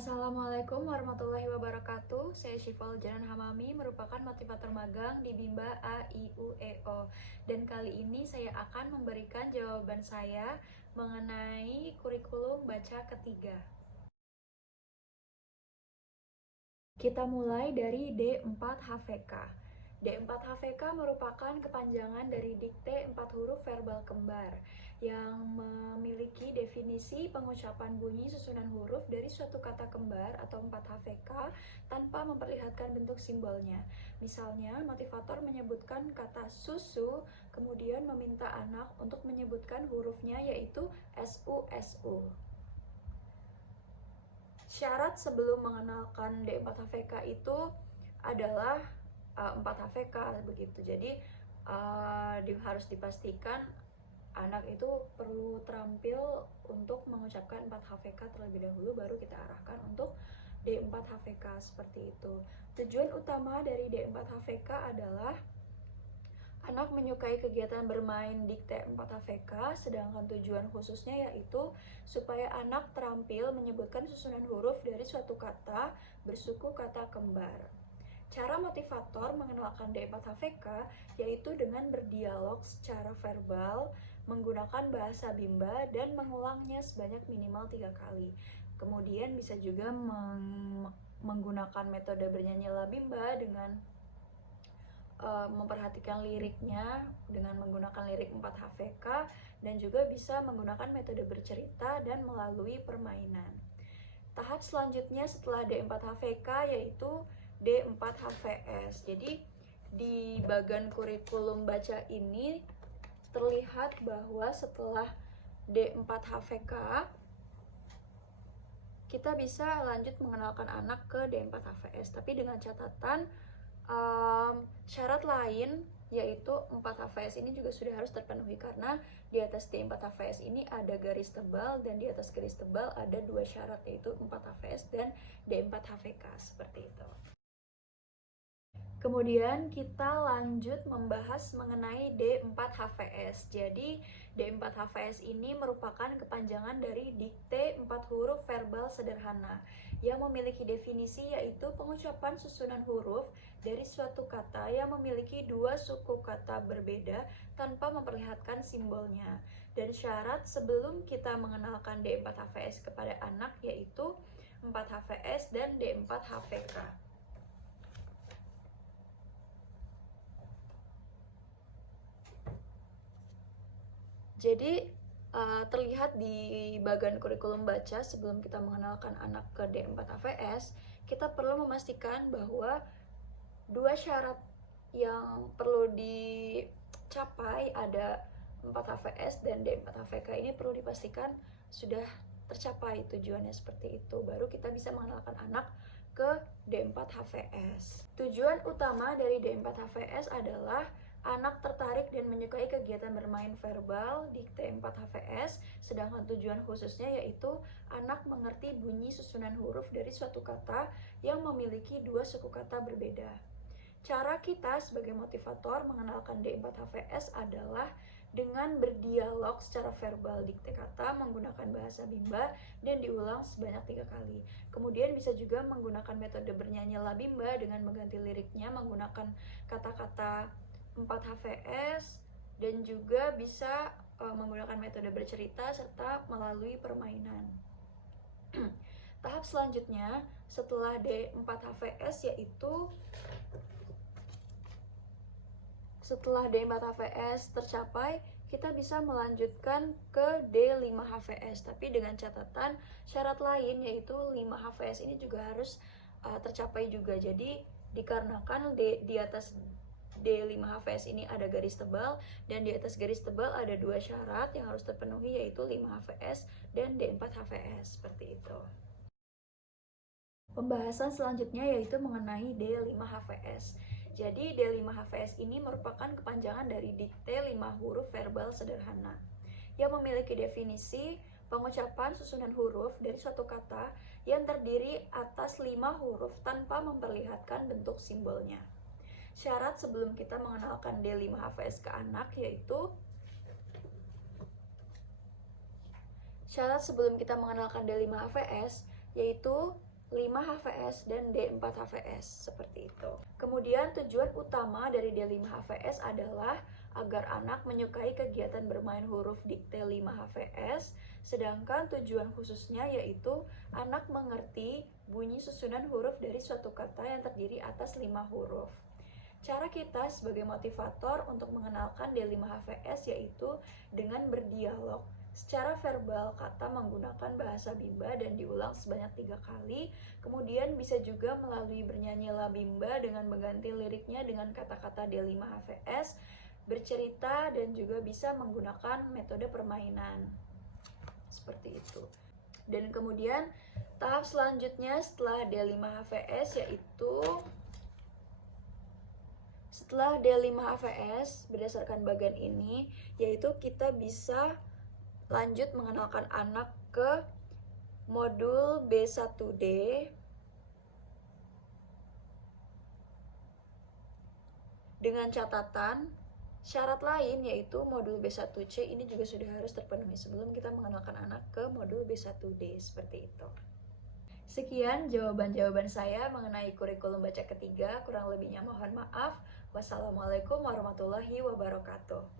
Assalamualaikum warahmatullahi wabarakatuh. Saya Syiful Janan Hamami, merupakan motivator magang di Bimba A.I.U.E.O. Dan kali ini saya akan memberikan jawaban saya mengenai kurikulum baca ketiga. Kita mulai dari D4HVK. D4HVK merupakan kepanjangan dari dikte 4 huruf verbal kembar yang memiliki definisi pengucapan bunyi susunan huruf dari suatu kata kembar atau 4HVK tanpa memperlihatkan bentuk simbolnya. Misalnya, motivator menyebutkan kata susu, kemudian meminta anak untuk menyebutkan hurufnya yaitu SU. Syarat sebelum mengenalkan D4HVK itu adalah 4HVK begitu. Jadi harus dipastikan anak itu perlu terampil untuk mengucapkan 4HVK terlebih dahulu, baru kita arahkan untuk D4HVK seperti itu. Tujuan utama dari D4HVK adalah anak menyukai kegiatan bermain dikte 4HVK, sedangkan tujuan khususnya yaitu supaya anak terampil menyebutkan susunan huruf dari suatu kata bersuku kata kembar. Cara motivator mengenalkan D4HVK yaitu dengan berdialog secara verbal, menggunakan bahasa Bimba, dan mengulangnya sebanyak minimal 3 kali. Kemudian bisa juga menggunakan metode bernyanyi La Bimba dengan memperhatikan liriknya dengan menggunakan lirik 4HVK, dan juga bisa menggunakan metode bercerita dan melalui permainan. Tahap selanjutnya setelah D4HVK yaitu D4HVS. Jadi di bagian kurikulum baca ini terlihat bahwa setelah D4HVK kita bisa lanjut mengenalkan anak ke D4HVS, tapi dengan catatan syarat lain yaitu 4HVS ini juga sudah harus terpenuhi, karena di atas D4HVS ini ada garis tebal dan di atas garis tebal ada 2 syarat yaitu 4HVS dan D4HVK seperti itu. Kemudian kita lanjut membahas mengenai D4HVS. Jadi D4HVS ini merupakan kepanjangan dari dikte 4 huruf verbal sederhana yang memiliki definisi yaitu pengucapan susunan huruf dari suatu kata yang memiliki 2 suku kata berbeda tanpa memperlihatkan simbolnya. Dan syarat sebelum kita mengenalkan D4HVS kepada anak yaitu 4HVS dan D4HVK. Jadi terlihat di bagian kurikulum baca sebelum kita mengenalkan anak ke D4HVS, kita perlu memastikan bahwa 2 syarat yang perlu dicapai ada 4HVS dan D4HVK ini perlu dipastikan sudah tercapai tujuannya seperti itu. Baru kita bisa mengenalkan anak ke D4HVS. Tujuan utama dari D4HVS adalah anak tertarik dan menyukai kegiatan bermain verbal dikte 4HVS, sedangkan tujuan khususnya yaitu anak mengerti bunyi susunan huruf dari suatu kata yang memiliki 2 suku kata berbeda. Cara kita sebagai motivator mengenalkan D4HVS adalah dengan berdialog secara verbal dikte kata menggunakan bahasa Bimba dan diulang sebanyak 3 kali. Kemudian bisa juga menggunakan metode bernyanyi La Bimba dengan mengganti liriknya menggunakan kata-kata 4HVS, dan juga bisa menggunakan metode bercerita serta melalui permainan. Tahap selanjutnya setelah D4HVS yaitu setelah D4HVS tercapai, kita bisa melanjutkan ke D5HVS, tapi dengan catatan syarat lain yaitu 5HVS ini juga harus tercapai juga. Jadi dikarenakan di atas D5HVS ini ada garis tebal dan di atas garis tebal ada 2 syarat yang harus terpenuhi yaitu 5HVS dan D4HVS seperti itu. Pembahasan selanjutnya yaitu mengenai D5HVS. Jadi D5HVS ini merupakan kepanjangan dari dikte 5 huruf verbal sederhana yang memiliki definisi pengucapan susunan huruf dari suatu kata yang terdiri atas 5 huruf tanpa memperlihatkan bentuk simbolnya. Syarat sebelum kita mengenalkan D5HVS ke anak yaitu syarat sebelum kita mengenalkan D5HVS yaitu D5-HVS dan D4-HVS, seperti itu. Kemudian tujuan utama dari D5-HVS adalah agar anak menyukai kegiatan bermain huruf dikte 5-HVS, sedangkan tujuan khususnya yaitu anak mengerti bunyi susunan huruf dari suatu kata yang terdiri atas 5 huruf. Cara kita sebagai motivator untuk mengenalkan D5-HVS yaitu dengan berdialog secara verbal, kata menggunakan bahasa Bimba dan diulang sebanyak 3 kali. Kemudian bisa juga melalui bernyanyilah Bimba dengan mengganti liriknya dengan kata-kata D5-HVS, bercerita, dan juga bisa menggunakan metode permainan. Seperti itu. Dan kemudian tahap selanjutnya setelah D5-HVS yaitu setelah D5-HVS berdasarkan bagian ini, yaitu kita bisa lanjut mengenalkan anak ke modul B1D dengan catatan syarat lain, yaitu modul B1C ini juga sudah harus terpenuhi sebelum kita mengenalkan anak ke modul B1D, seperti itu. Sekian jawaban-jawaban saya mengenai kurikulum baca ketiga, kurang lebihnya mohon maaf. Wassalamualaikum warahmatullahi wabarakatuh.